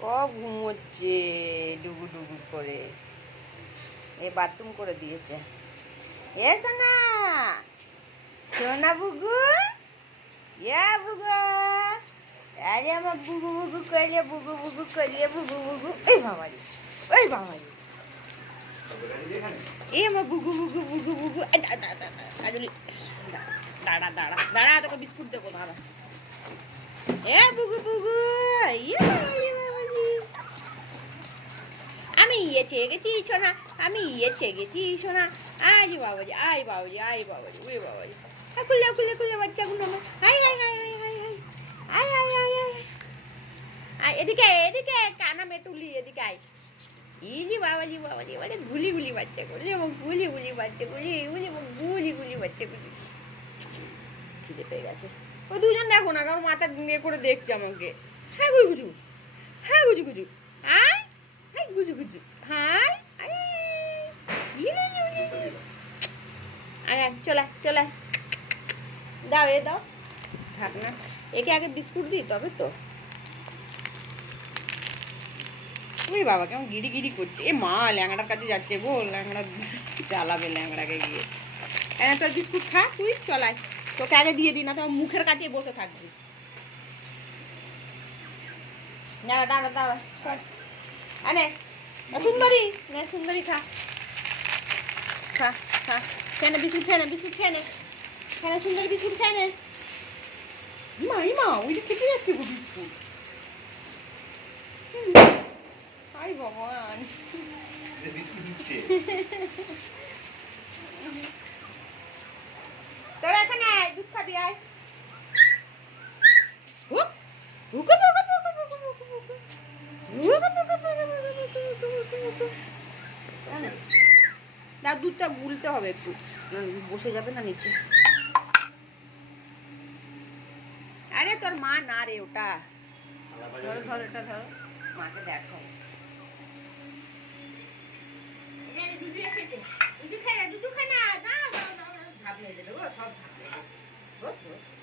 সব ঘুমোচ্ছে ডুবু ডুবু করে। এ বাথরুম করে দিয়েছে। এ সোনা, সোনা বুগু, ইয়া বুগু, আরে আমার বুগু বুগু করলে বুগু বুগু করলে বুগু বুগু। এই বাবারি, ওই বাবারি, এই আমার বুগু বুগু বুগু বুগু। দাঁড়া দাঁড়া দাঁড়া, তোকে বিস্কুট দেবো দাঁড়া। এ বুগু বুগু, ইয়ে বাবারি, আমি ইয়ে গেছি সোনা, আমি ইয়ে গেছি সোনা। আই বাবাজি, আই বাবাজি, আই বাবাজি, ওই বাবাজি। খুলে খুলে খুলে বাচ্চাগুলো আমার। High high high high high high, I I I I, I এদিকে এদিকে, কানা মেটুলি এদিকে আয়। ইলি বাবাজি বাবাজি, বলে গুলি গুলি বাচ্চা গুলি, গুলি গুলি বাচ্চা গুলি গুলি, গুলি গুলি বাচ্চা গুলি। খিদে পেয়ে গেছে। ওই দুজন দেখো না, কারণ মাথা নিয়ে করে দেখছে আমাকে। হ্যাঁ গুজু গুজু, হ্যাঁ গুজু গুজু, আয় হাই গুজু গুজু, হাই আয়, আয় চলে চলে, দাও এ দাও, থাক না, একে আগে বিস্কুট দিই তবে তো। ওই বাবা কেমন গিরি গিরি করছে। এ মা ল্যাংড়ার কাছে যাচ্ছে গো, ল্যাংড়া জ্বালাবে ল্যাংড়াকে গিয়ে। হ্যাঁ তোর বিস্কুট খা তুই, চলাই তোকে আগে দিয়ে দিই, না তোমার মুখের কাছে বসে থাকবি। দাঁড়া দাঁড়া দাঁড়া, সর আনে সুন্দরী, নে সুন্দরী খা, খা খা, খেয়ে নে বিস্কুট, খেয়ে নে বিস্কুট, খেয়ে নে, খেয়ে নে সুন্দরী বিস্কুট, খেয়ে নে। মা মা ওই যে খেতে যাচ্ছে গো বিস্কুট। হাই ভগবান, তোরা এখানে আয়, দুধ খাবি আয়। না দুধটা গুলতে হবে একটু, বসে যাবে না নিচে। আরে তোর মা না রে ওটা, ধরো ধরো এটা ধরো, মাকে দেখো। দুধু রেখেছে, দুধু খাই না, দুধু খাই না, দাও দাও দাও, ঝাপ মেরে দেবো সব ঝাপ মেরে দেবো।